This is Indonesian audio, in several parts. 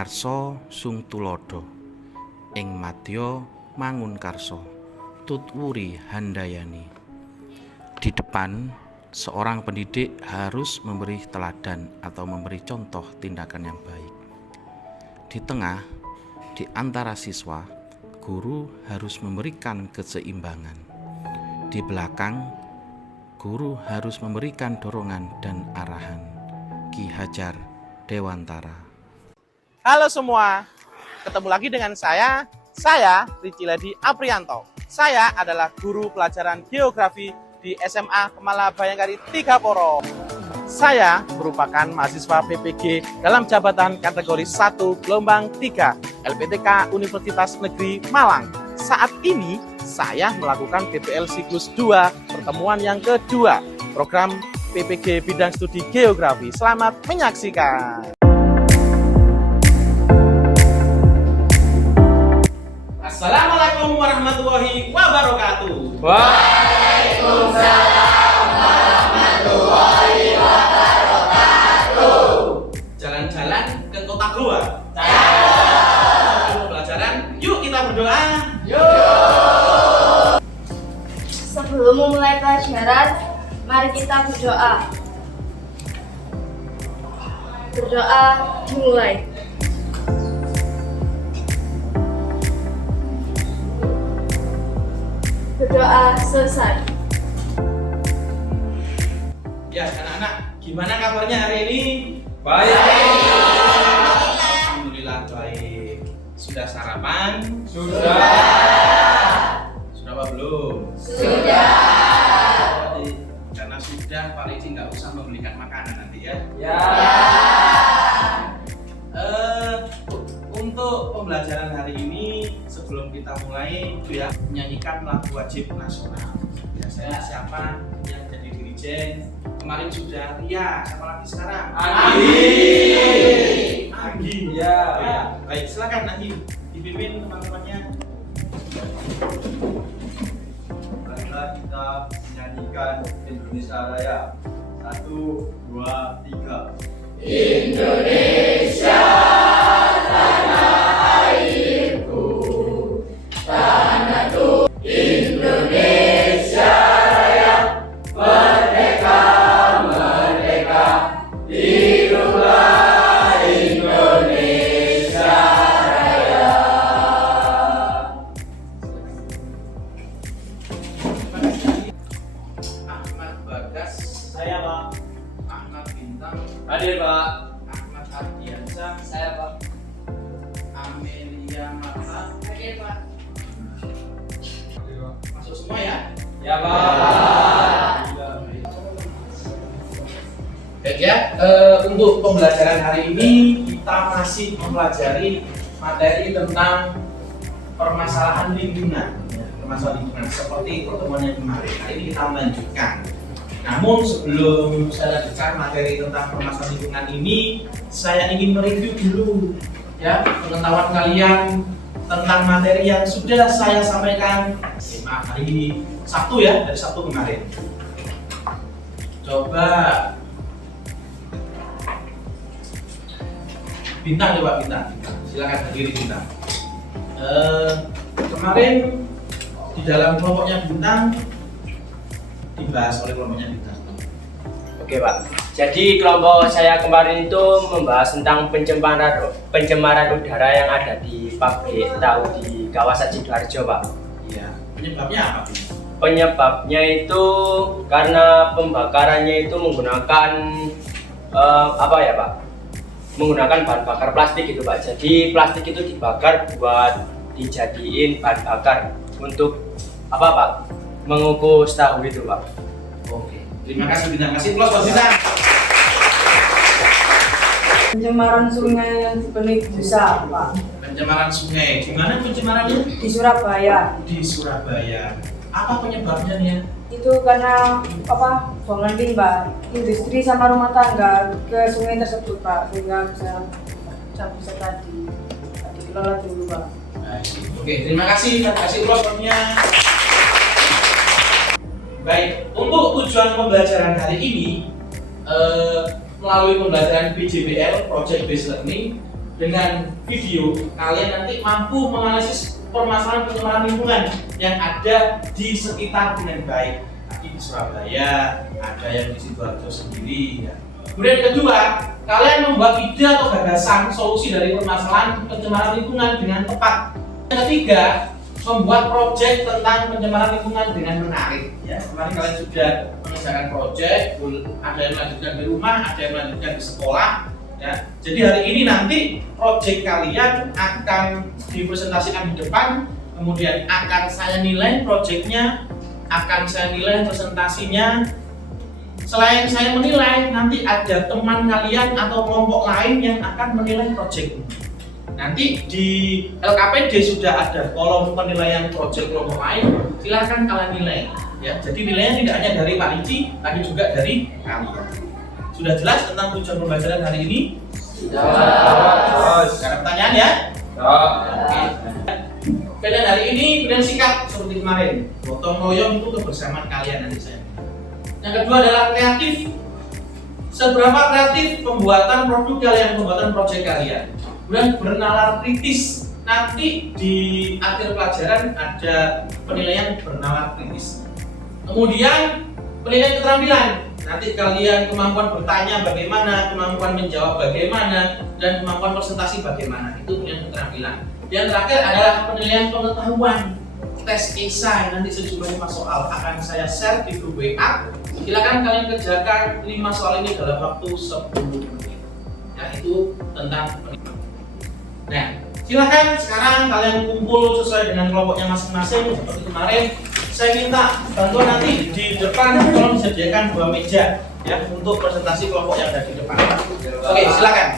ngarsa sung tulodo, ing madya mangun karsa, tutwuri handayani. Di depan, seorang pendidik harus memberi teladan atau memberi contoh tindakan yang baik. Di tengah, di antara siswa, guru harus memberikan keseimbangan. Di belakang, guru harus memberikan dorongan dan arahan. Ki Hajar Dewantara. Halo semua, ketemu lagi dengan saya Rici Ledi Aprianto. Saya adalah guru pelajaran geografi di SMA Kemala Bayangkari 3 Poro. Saya merupakan mahasiswa PPG dalam jabatan kategori 1 gelombang 3 LPTK Universitas Negeri Malang. Saat ini saya melakukan PPL siklus 2 pertemuan yang kedua program PPG bidang studi geografi. Selamat menyaksikan. Assalamualaikum warahmatullahi wabarakatuh. Waalaikumsalam warahmatullahi wabarakatuh. Jalan-jalan ke kota Goa. Jalan. Pelajaran, yuk kita berdoa. Yuk. Sebelum memulai pelajaran, mari kita berdoa. Berdoa dimulai. Berdoa selesai. Ya, anak-anak, gimana kabarnya hari ini? Baik. Alhamdulillah baik. Sudah sarapan? Sudah. Sudah apa belum? Sudah. Karena sudah, Pak Riji nggak usah membelikan makanan nanti ya. Ya. Untuk pembelajaran hari ini, sebelum kita mulai itu ya, menyanyikan lagu wajib nasional. Biasanya siapa yang jadi dirijen? Kemarin sudah Ria, siapa lagi sekarang? Agi. Ya. Baik, silakan Agi dipimpin teman-temannya. Marilah kita menyanyikan Indonesia Raya. 1, 2, 3. Indonesia, tanah airku, tanahku. Indonesia Raya, merdeka, merdeka, birulah Indonesia Raya. Ahmad Bagas, Saya, Pak. Ahmad Bintang, Hadir, Pak. Ahmad Ardiansyah, Saya, Pak. Amelia Marta. Oke, Pak. Masuk semua ya? Ya, Pak. Baik ya, untuk pembelajaran hari ini kita masih mempelajari materi tentang permasalahan lingkungan. Permasalahan lingkungan seperti pertemuan yang kemarin. Hari ini kita melanjutkan. Namun sebelum saya lanjutkan materi tentang permasalahan lingkungan ini, saya ingin mereview dulu ya pengetahuan kalian tentang materi yang sudah saya sampaikan. Maaf, hari Sabtu ya, dari Sabtu kemarin. Coba Bintang coba Bintang. Silakan berdiri Bintang. Kemarin di dalam kelompoknya Bintang dibahas oleh kelompoknya Bintang. Oke Pak, jadi kelompok saya kemarin itu membahas tentang pencemaran udara yang ada di pabrik tahu di kawasan Sidoarjo Pak. Iya. Penyebabnya apa? Penyebabnya itu karena pembakarannya itu menggunakan apa ya Pak? Menggunakan bahan bakar plastik gitu Pak. Jadi plastik itu dibakar buat dijadiin bahan bakar untuk apa Pak? Mengukus tahu itu Pak. Oke. Terima kasih Bintang. Kasih plus buat Bintang. Pencemaran sungai yang dipenuhi busa, Pak. Pencemaran sungai. Di mana pencemarannya? Di Surabaya. Di Surabaya. Apa penyebabnya nih ya? Itu karena apa? Buangan limbah industri sama rumah tangga ke sungai tersebut, Pak. Sehingga bisa dikelola dulu, Pak. Oke, terima kasih. Kasih plus buatnya. Baik, untuk tujuan pembelajaran hari ini melalui pembelajaran PJBL Project Based Learning dengan video, kalian nanti mampu menganalisis permasalahan pencemaran lingkungan yang ada di sekitar dengan baik. Nanti di Surabaya, ada yang di Sidoarjo sendiri. Ya. Kemudian yang kedua, kalian membuat ide atau gagasan solusi dari permasalahan pencemaran lingkungan dengan tepat. Yang ketiga, membuat proyek tentang pencemaran lingkungan dengan menarik. Ya, kemarin kalian sudah mengerjakan proyek, ada yang melanjutkan di rumah, ada yang melanjutkan di sekolah. Ya, jadi hari ini nanti proyek kalian akan dipresentasikan di depan, kemudian akan saya nilai proyeknya, akan saya nilai presentasinya. Selain saya menilai, nanti ada teman kalian atau kelompok lain yang akan menilai proyek. Nanti di LKPD sudah ada kolom penilaian proyek kelompok lain, silakan kalian nilai. Ya, jadi nilainya tidak hanya dari Pak Lici, tapi juga dari kalian. Sudah jelas tentang tujuan pembelajaran hari ini? Jelas. Ada pertanyaan ya? Oke. Pilihan hari ini pilihan sikap seperti kemarin. Gotong royong itu kebersamaan kalian nanti saya. Yang kedua adalah kreatif. Seberapa kreatif pembuatan produk kalian, pembuatan proyek kalian. Kemudian bernalar kritis. Nanti di akhir pelajaran ada penilaian bernalar kritis. Kemudian penilaian keterampilan. Nanti kalian kemampuan bertanya bagaimana, kemampuan menjawab bagaimana, dan kemampuan presentasi bagaimana. Itu penilaian keterampilan. Yang terakhir adalah penilaian pengetahuan. Tes esai nanti sejumlah 5 soal akan saya share di grup WA. Silakan kalian kerjakan 5 soal ini dalam waktu 10 menit. Ya, itu tentang penilaian. Nah, silakan sekarang kalian kumpul sesuai dengan kelompoknya masing-masing seperti kemarin. Saya minta bantuan nanti di depan, tolong disediakan 2 meja ya untuk presentasi kelompok yang ada di depan. Oke, silakan.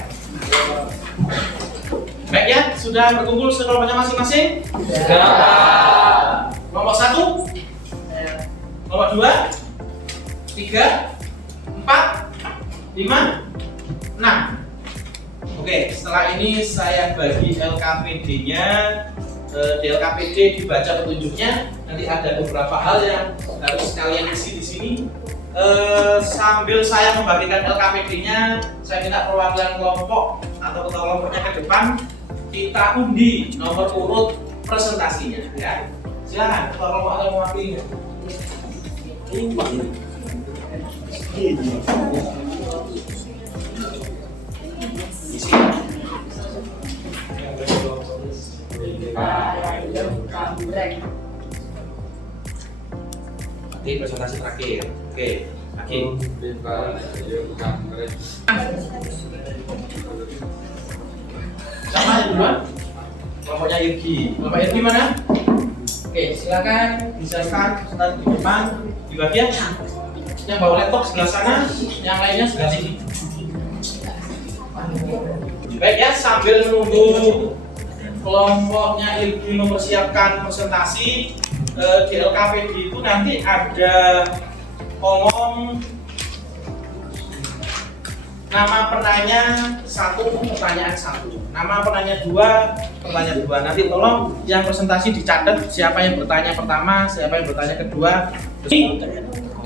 Baik ya, sudah berkumpul sekelompoknya masing-masing? Sudah. Kelompok 1, kelompok 2, 3, 4, 5, 6. Oke, setelah ini saya bagi LKPD-nya. Di LKPD dibaca petunjuknya. Nanti ada beberapa hal yang harus kalian isi di sini. Sambil saya membagikan LKPD-nya, saya minta perwakilan kelompok atau ketua kelompoknya ke depan. Kita undi nomor urut presentasinya. Ya, silakan ketua kelompok atau mewakilinya. Isi. Nanti presentasi terakhir. Oke, lagi. Siapa yang duluan? Kelompoknya Irgi. Kelompok Irgi mana? Oke, silakan disiapkan presentasi di depan. Di bagian yang bawa laptop sebelah sana, yang lainnya sebelah sini. Baik ya, sambil menunggu kelompoknya Irgi mempersiapkan presentasi, di LKPD itu nanti ada kolom nama penanya 1, pertanyaan 1, nama penanya 2, pertanyaan 2. Nanti tolong yang presentasi dicatat siapa yang bertanya pertama, siapa yang bertanya kedua.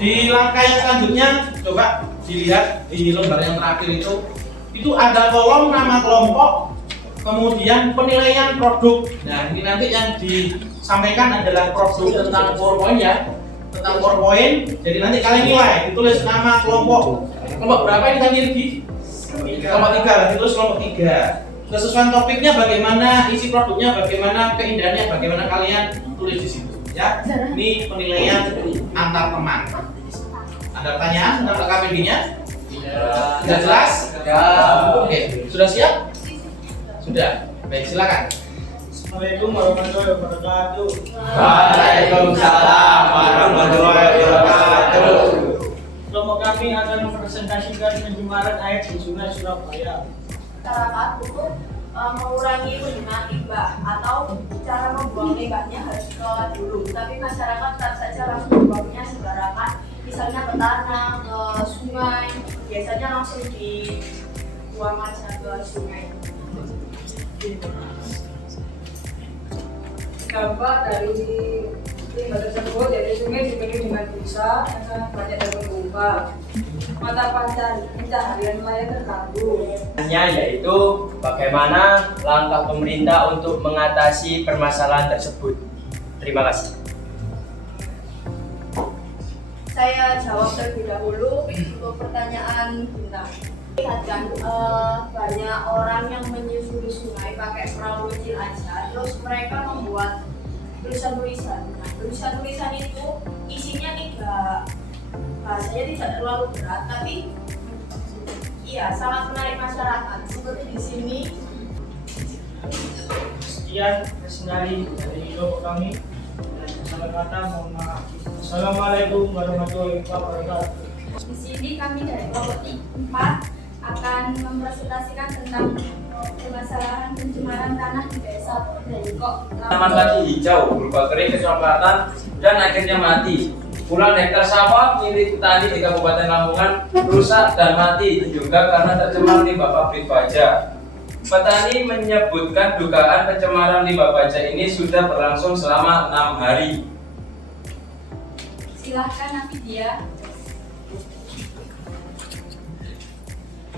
Di langkah yang selanjutnya coba dilihat di lembar yang terakhir itu ada kolom nama kelompok, kemudian penilaian produk. Nah, ini nanti yang disampaikan adalah produk tentang PowerPoint ya, tentang PowerPoint. Jadi nanti kalian nilai, ditulis nama kelompok. Kelompok berapa ini tadi Irgi? Kelompok 3, ditulis kelompok 3. Kesesuaian topiknya bagaimana, isi produknya bagaimana, keindahannya bagaimana, kalian tulis di situ ya. Ini penilaian antar teman. Ada pertanyaan tentang LKPD-nya? Sudah jelas? Ya. Oke, sudah siap? Sudah. Baik, silakan. Assalamualaikum warahmatullahi wabarakatuh. Waalaikumsalam warahmatullahi wabarakatuh. Kelompok kami akan mempresentasikan pencemaran air di Sungai Surabaya. Masyarakat untuk mengurangi penggunaan limbah atau cara membuang limbahnya harus dikelola dulu. Tapi masyarakat tetap saja langsung membuangnya sembarangan, misalnya ke tanah, ke sungai, biasanya langsung dibuang aja ke sungai. Dampak dari limbah tersebut, jadi sungai dipenuhi dengan bisa yang sangat banyak dan menggumpal. Mata pencaharian nelayan terganggu. Yaitu bagaimana langkah pemerintah untuk mengatasi permasalahan tersebut. Terima kasih. Saya jawab terlebih dahulu untuk pertanyaan Bintang. Lihat kan, banyak orang yang menyusuri sungai pakai perahu kecil aja, terus mereka membuat tulisan-tulisan. Nah, tulisan-tulisan itu isinya bahasanya tidak terlalu berat, tapi iya sangat menarik masyarakat. Seperti di sini. Sekian personali dari kelompok kami. Salah kata mohon maaf. Assalamualaikum warahmatullahi wabarakatuh. Di sini kami dari kelompok 4 akan mempresentasikan tentang permasalahan pencemaran tanah di desa Daikok. Tanaman padi hijau berupa kering kecoklatan dan akhirnya mati. Puluhan hektar sawah milik petani di Kabupaten Lamongan rusak dan mati juga karena tercemar limbah pabrik baja. Petani menyebutkan dugaan pencemaran limbah baja ini sudah berlangsung selama 6 hari. Silahkan Nafidia.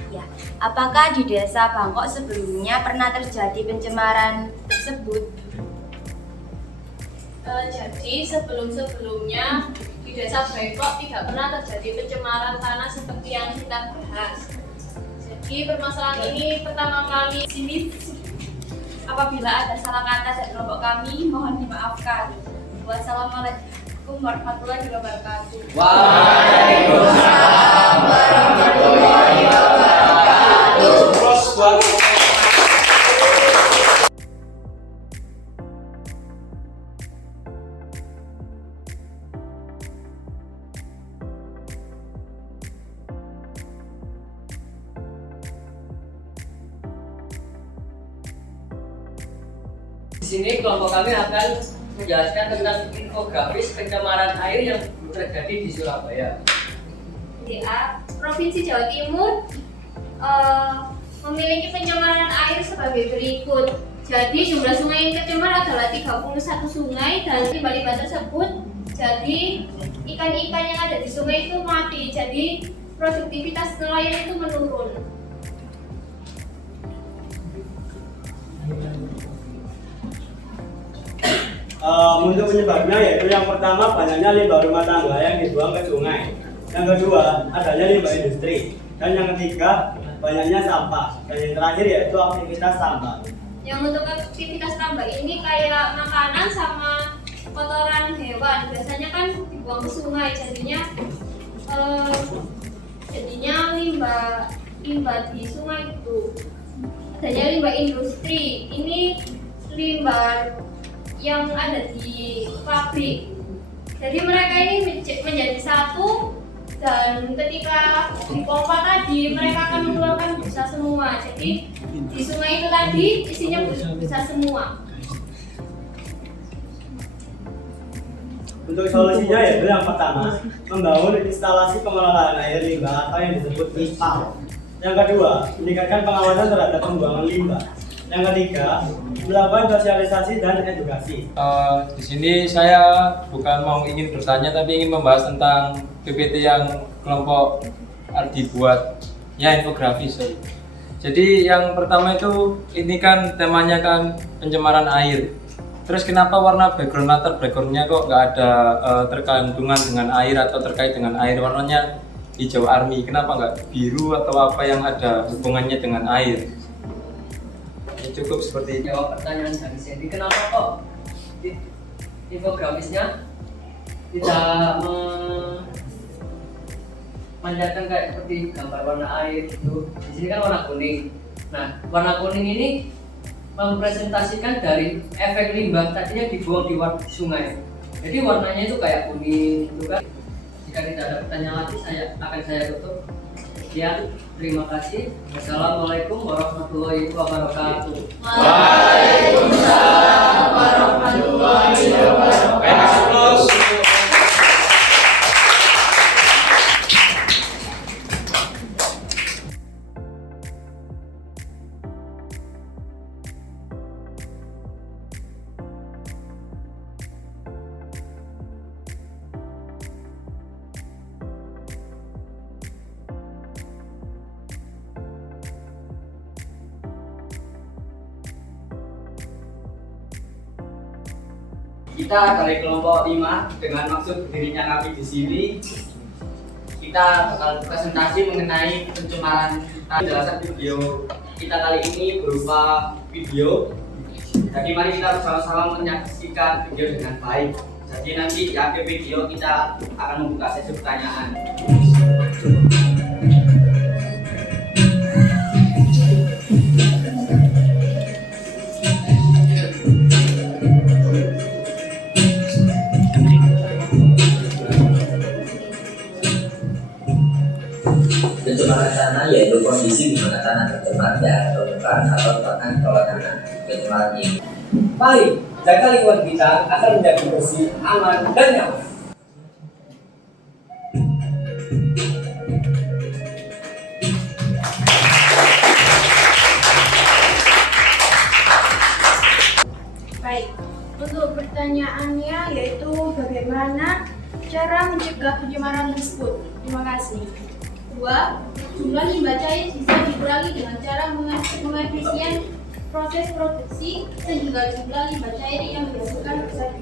Ya, apakah di desa Bangkok sebelumnya pernah terjadi pencemaran tersebut? Jadi sebelum-sebelumnya di desa Bangkok tidak pernah terjadi pencemaran tanah seperti yang kita bahas. Jadi permasalahan ini pertama kali di sini. Apabila ada salah kata dari kelompok kami, mohon dimaafkan. Wassalamualaikum warahmatullahi wabarakatuh. Waalaikumsalam warahmatullahi wabarakatuh. Di sini kelompok kami akan menjelaskan tentang infografis pencemaran air yang terjadi di Surabaya. Provinsi Jawa Timur memiliki pencemaran air sebagai berikut. Jadi jumlah sungai yang tercemar adalah 31 sungai dan limbah-limbah tersebut jadi ikan-ikan yang ada di sungai itu mati. Jadi produktivitas nelayan itu menurun. Untuk penyebabnya yaitu yang pertama banyaknya limbah rumah tangga yang dibuang ke sungai. Yang kedua adanya limbah industri. Dan yang ketiga banyaknya sampah. Dan yang terakhir yaitu aktivitas tambang. Yang untuk aktivitas tambang ini kayak makanan sama kotoran hewan. Biasanya kan dibuang ke sungai, jadinya limbah di sungai itu. Adanya limbah industri. Ini limbah yang ada di pabrik. Jadi mereka ini menjadi satu dan ketika dipompa tadi mereka akan mengeluarkan busa semua. Jadi di sungai itu tadi isinya busa semua. Untuk solusinya yaitu yang pertama membangun instalasi pengolahan air limbah atau yang disebut ISPAL. Yang kedua meningkatkan pengawasan terhadap pembuangan limbah. Yang ketiga, melakukan sosialisasi dan edukasi. Di sini saya bukan mau ingin bertanya tapi ingin membahas tentang PPT yang kelompok Ardi buat, ya infografis. Jadi yang pertama itu ini kan temanya kan pencemaran air. Terus kenapa warna latar backgroundnya kok nggak ada terkandungan dengan air atau terkait dengan air, warnanya hijau army? Kenapa nggak biru atau apa yang ada hubungannya dengan air? Cukup seperti itu. Jawab pertanyaan dari Sandy, kenapa kok infografisnya tidak memanjatkan kayak seperti gambar warna air gitu. Di sini kan warna kuning. Nah, warna kuning ini mempresentasikan dari efek limbah tadinya dibuang di sungai. Jadi warnanya itu kayak kuning gitu kan. Jika tidak ada pertanyaan lagi, saya tutup. Sekian, terima kasih. Wassalamualaikum warahmatullahi wabarakatuh. Waalaikumsalam warahmatullahi wabarakatuh. kita dari kelompok 5 dengan maksud berdirinya kami di sini, kita bakal presentasi mengenai pencemaran. Penjelasan video kita kali ini berupa video. Jadi mari kita bersama-sama menyaksikan video dengan baik. Jadi nanti di akhir video kita akan membuka sesi pertanyaan. Pencemaran tanah yaitu kondisi di mana tanah tercemar dan permukaan atau bahkan bawah tanah. Pencemaran ini. Mari jaga lingkungan kita agar menjadi bersih, aman, dan nyaman. Baik, untuk pertanyaannya yaitu bagaimana cara mencegah pencemaran tersebut. Terima kasih. 2. Jumlah limbah cair bisa dikurangi dengan cara mengefisien proses produksi sehingga jumlah limbah cair yang dihasilkan bisa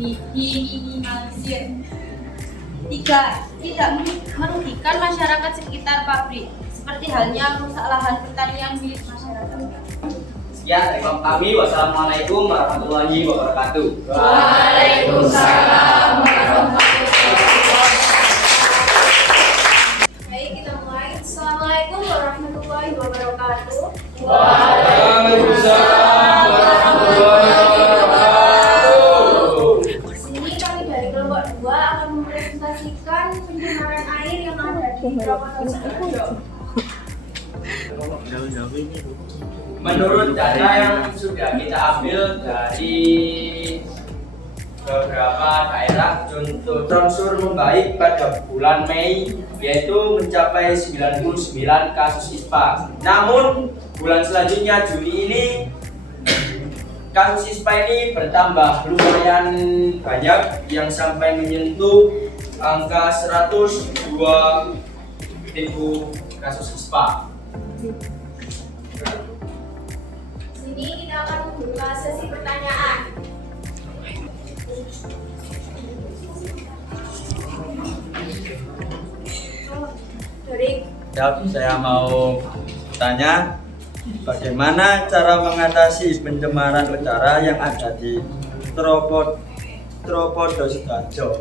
diminimalisir. 3. Tidak merugikan masyarakat sekitar pabrik, seperti halnya rusak lahan pertanian milik masyarakat. Sekian dari kami. Wassalamualaikum warahmatullahi wabarakatuh. Waalaikumsalam warahmatullahi wabarakatuh. Baik, kita mulai. Assalamualaikum warahmatullahi wabarakatuh. Waalaikumsalam warahmatullahi wabarakatuh. Di sini kami dari kelompok 2 akan mempresentasikan pencemaran air yang ada di Probolinggo Sidoarjo. Menurut data yang sudah kita ambil dari beberapa daerah, contoh longsor membaik pada bulan Mei yaitu mencapai 99 kasus ISPA. Namun bulan selanjutnya Juni ini kasus ISPA ini bertambah lumayan banyak yang sampai menyentuh angka 102.000 kasus ISPA. Sini kita akan membuka sesi pertanyaan. Saya mau tanya, bagaimana cara mengatasi pencemaran udara yang ada di Probolinggo Sidoarjo?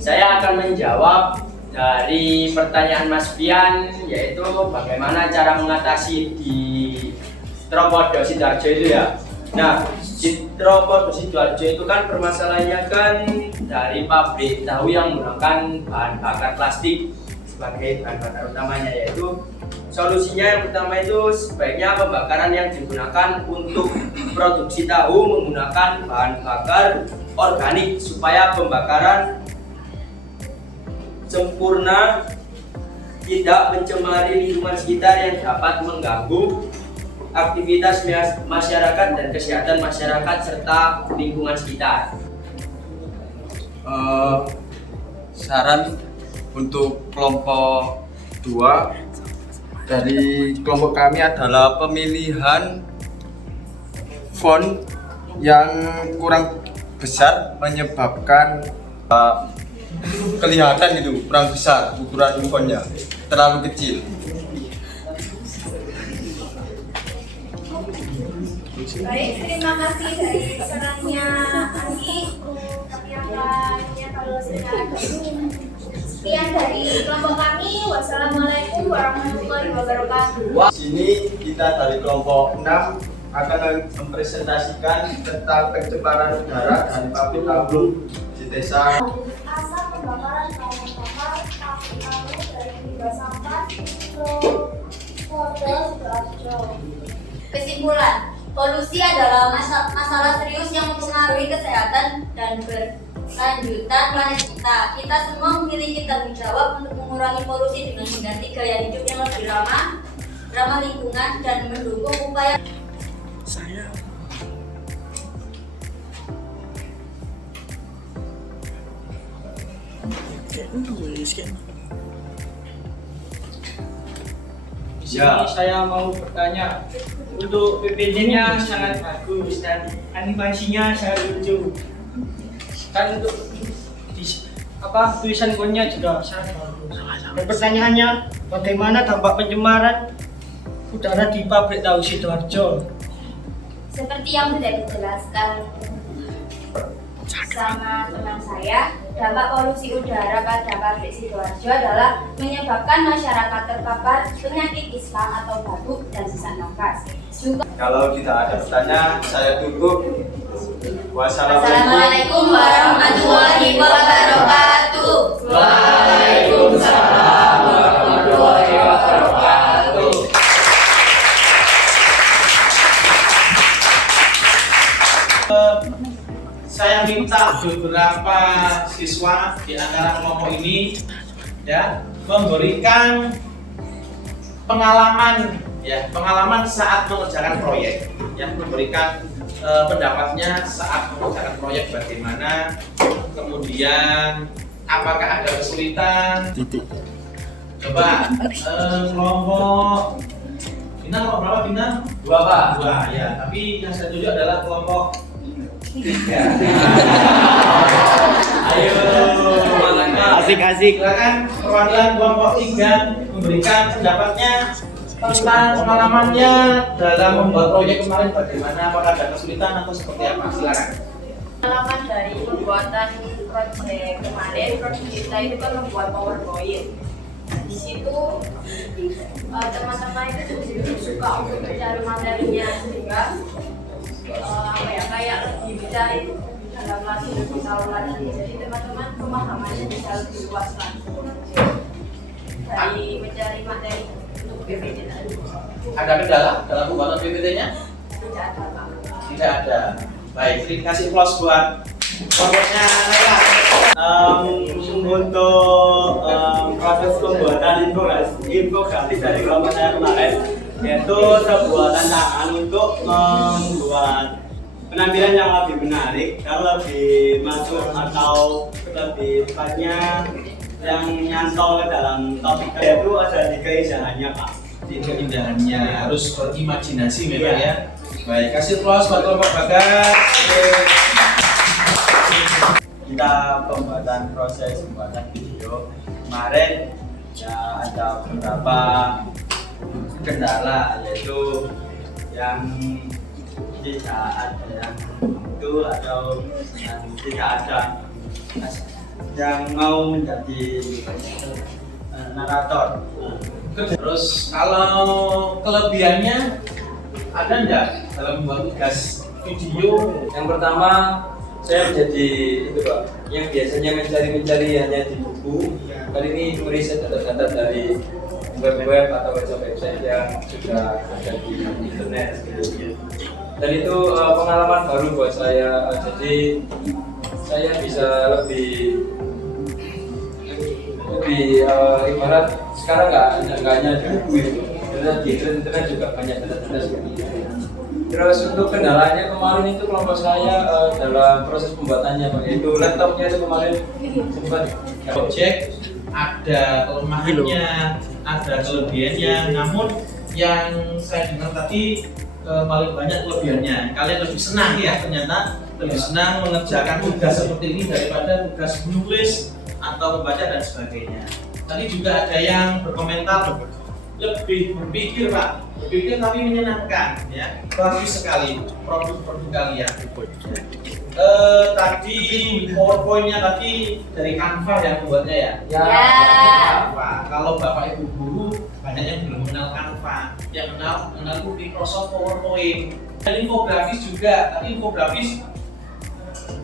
Saya akan menjawab dari pertanyaan Mas Fian, yaitu bagaimana cara mengatasi di Probolinggo Sidoarjo itu ya. Nah, di Probolinggo Sidoarjo itu kan permasalahannya kan dari pabrik tahu yang menggunakan bahan bakar plastik sebagai bahan bakar utamanya, yaitu solusinya yang pertama itu sebaiknya pembakaran yang digunakan untuk produksi tahu menggunakan bahan bakar organik supaya pembakaran sempurna, tidak mencemari lingkungan sekitar yang dapat mengganggu aktivitas masyarakat dan kesehatan masyarakat serta lingkungan sekitar. Saran untuk kelompok 2 dari kelompok kami adalah pemilihan font yang kurang besar menyebabkan kelihatan gitu kurang besar, ukuran fontnya terlalu kecil. Baik, terima kasih dari sarannya Andi. Kami akan menyebarluaskan dulu. Sekian dari kelompok kami. Wassalamualaikum warahmatullahi wabarakatuh. Di sini kita dari kelompok 6 akan mempresentasikan tentang pencemaran udara dari pabrik tabung di desa. Asap pembakaran bahan bakar pabrik tabung dari limbah sampah Probolinggo Sidoarjo. Kesimpulan, polusi adalah masalah serius yang mempengaruhi kesehatan dan berlanjutan planet kita. Kita semua memiliki tanggung jawab untuk mengurangi polusi dengan mengganti gaya hidup yang lebih ramah lingkungan dan mendukung upaya Di sini saya mau bertanya. Untuk PPT-nya sangat bagus dan animasinya sangat lucu. Dan untuk tulisan kodenya juga sangat bagus. Dan pertanyaannya, bagaimana dampak pencemaran udara di pabrik tahu Sidoarjo? Seperti yang sudah dijelaskan sama teman saya, dampak polusi udara pada pabrik Sidoarjo adalah menyebabkan masyarakat terpapar penyakit ispa atau batuk dan sesak nafas. Juga Kalau tidak ada pertanyaan, saya tutup. Wassalamualaikum warahmatullahi wabarakatuh. Waalaikumsalam warahmatullahi wabarakatuh. Saya minta beberapa siswa di antara kelompok ini ya memberikan pengalaman saat mengerjakan proyek, yang memberikan pendapatnya saat mengerjakan proyek bagaimana, kemudian apakah ada kesulitan. Coba kelompok Bina, kelompok berapa Bina? 2 Pak. 2 ya, tapi yang saya tunjuk adalah kelompok 3. Ayo, Asik-asik. silakan perwakilan kelompok 3 memberikan pendapatnya tentang pengalamannya dalam membuat proyek kemarin bagaimana, apakah ada kesulitan atau seperti apa, silakan. Pengalaman dari pembuatan proyek kemarin, proyek kita itu kan membuat PowerPoint. Nah, di situ teman-teman itu suka untuk mencari materinya sehingga kayak lebih bisa dalam lagi, lebih tahu lagi. Jadi teman-teman pemahamannya bisa lebih luas lagi dari mencari materi untuk PPT tadi. Ada kendala dalam pembuatan PPT-nya? Tidak ada, Pak. Tidak ada. Baik, terima kasih plus buat kelompoknya Naila. Untuk proses pembuatan infografis dari kelompok saya kemarin, yaitu sebuah tantangan untuk membuat penampilan yang lebih menarik dan lebih masuk atau lebih tepatnya yang nyantol ke dalam topik, yaitu ada 3 indahannya Pak. 3 indahannya harus berimajinasi memang ya. Baik, kasih plus buat kelompok Bagas. Kita proses pembuatan video kemarin ya ada beberapa kendala, yaitu yang tidak ada yang itu atau yang tidak ada yang mau menjadi narator. Terus kalau kelebihannya ada enggak dalam membuat tugas video? Yang pertama, saya menjadi itu Pak, yang biasanya mencari hanya di buku, kali ini meriset data-data dari web atau website yang sudah ada di internet gitu. Dan itu pengalaman baru buat saya, jadi saya bisa lebih ibarat sekarang nggak hanya di buku itu, dan di internet juga banyak data-data seperti itu. Terus untuk kendalanya kemarin itu kelompok saya dalam proses pembuatannya Pak, itu laptopnya itu kemarin sempat Objek ada kelemahannya, ada kelebihannya. Namun yang saya dengar tadi paling banyak kelebihannya. Kalian lebih senang ya, ternyata lebih senang mengerjakan tugas seperti ini daripada tugas menulis atau membaca dan sebagainya. Tadi juga ada yang berkomentar lebih berpikir Pak, berpikir tapi menyenangkan ya. Bagus sekali produk-produk kalian. Tadi PowerPoint-nya tadi dari Canva yang membuatnya ya? Ya. Canva. Kalau Bapak Ibu guru banyak yang belum mengenal Canva, yang mengenal Microsoft PowerPoint. Dan infografis juga, tapi infografis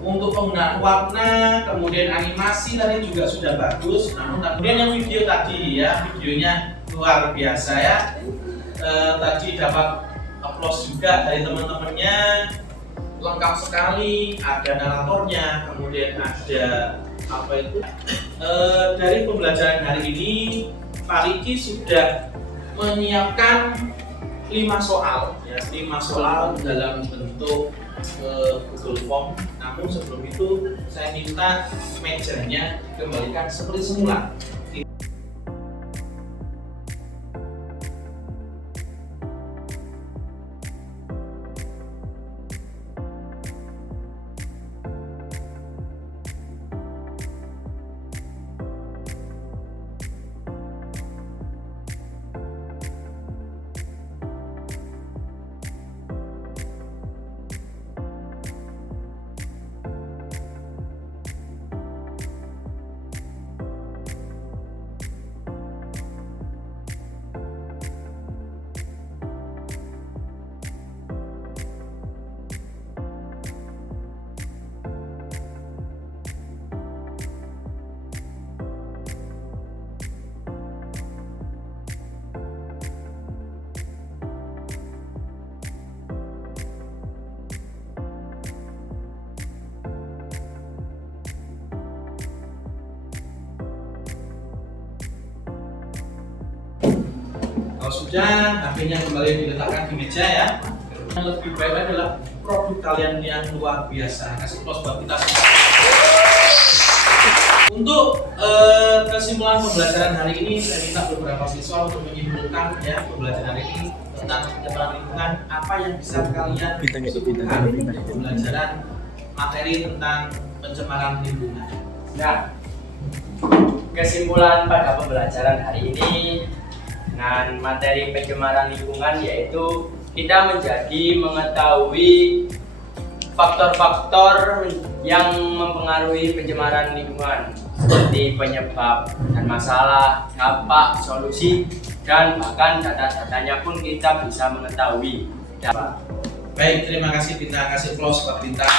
untuk penggunaan warna, kemudian animasi tadi juga sudah bagus. Namun kemudian yang video tadi ya, videonya luar biasa ya. Tadi dapat applause juga dari teman-temannya, lengkap sekali, ada naratornya, kemudian ada apa itu dari pembelajaran hari ini Pak Riki sudah menyiapkan 5 soal ya, 5 soal dalam bentuk Google Form. Namun sebelum itu saya minta mejanya dikembalikan seperti semula. Kalau sudah, HP-nya kembali diletakkan di meja ya. Yang lebih baik adalah produk kalian yang luar biasa. Kasih close buat kita semua. Untuk kesimpulan pembelajaran hari ini, saya minta beberapa siswa untuk menyimpulkan ya pembelajaran hari ini tentang pencemaran lingkungan. Apa yang bisa kalian simpulkan dari pembelajaran materi tentang pencemaran lingkungan? Nah, kesimpulan pada pembelajaran hari ini dengan materi pencemaran lingkungan yaitu kita menjadi mengetahui faktor-faktor yang mempengaruhi pencemaran lingkungan seperti penyebab dan masalah, dampak, solusi, dan bahkan data-datanya pun kita bisa mengetahui. Baik, terima kasih Bintang, kasih close buat Bintang.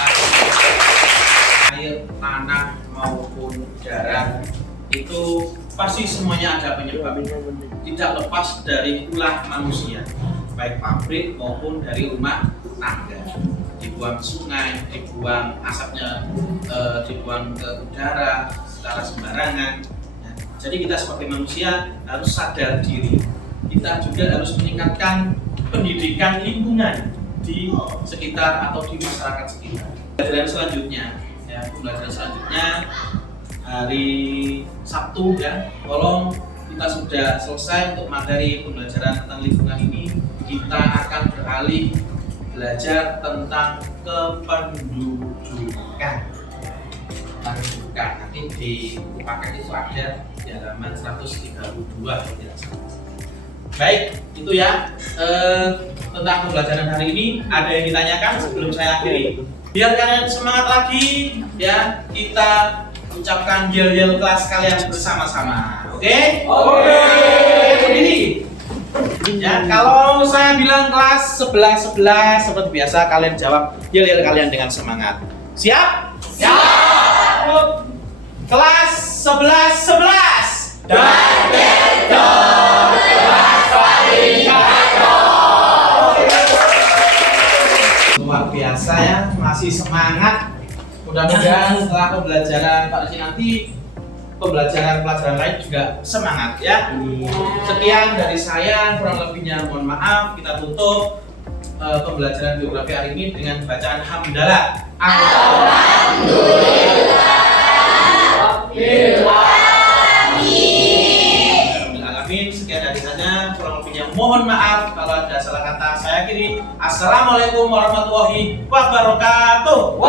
Air, tanah maupun udara itu pasti semuanya ada penyebabnya. Tidak lepas dari ulah manusia, baik pabrik maupun dari rumah tangga. Dibuang ke sungai, dibuang asapnya, dibuang ke udara secara sembarangan. Nah, jadi kita sebagai manusia harus sadar diri. Kita juga harus meningkatkan pendidikan lingkungan di sekitar atau di masyarakat sekitar. Pembelajaran selanjutnya, ya, pembelajaran selanjutnya hari Sabtu ya. Tolong kita sudah selesai untuk materi pembelajaran tentang lingkungan ini. Kita akan beralih belajar tentang kependudukan. Nanti di paket itu ada di halaman 132 ya. Baik, itu ya tentang pembelajaran hari ini. Ada yang ditanyakan sebelum saya akhiri? Biar kalian semangat lagi ya, kita ucapkan yel-yel kelas kalian bersama-sama. Oke? Oke. Berdiri. Ya, kalau saya bilang kelas 11 seperti biasa kalian jawab yel-yel kalian dengan semangat. Siap? Siap. Kelas 11. Luar biasa ya, masih semangat. Mudah-mudahan setelah pembelajaran Pak Resi nanti pelajaran lain juga semangat ya. Sekian dari saya, kurang lebihnya mohon maaf. Kita tutup pembelajaran biografi hari ini dengan bacaan hamdalah. Alhamdulillah. Sekian dari saya, kurang lebihnya mohon maaf kalau ada salah kata. Saya akhiri. Assalamualaikum warahmatullahi wabarakatuh.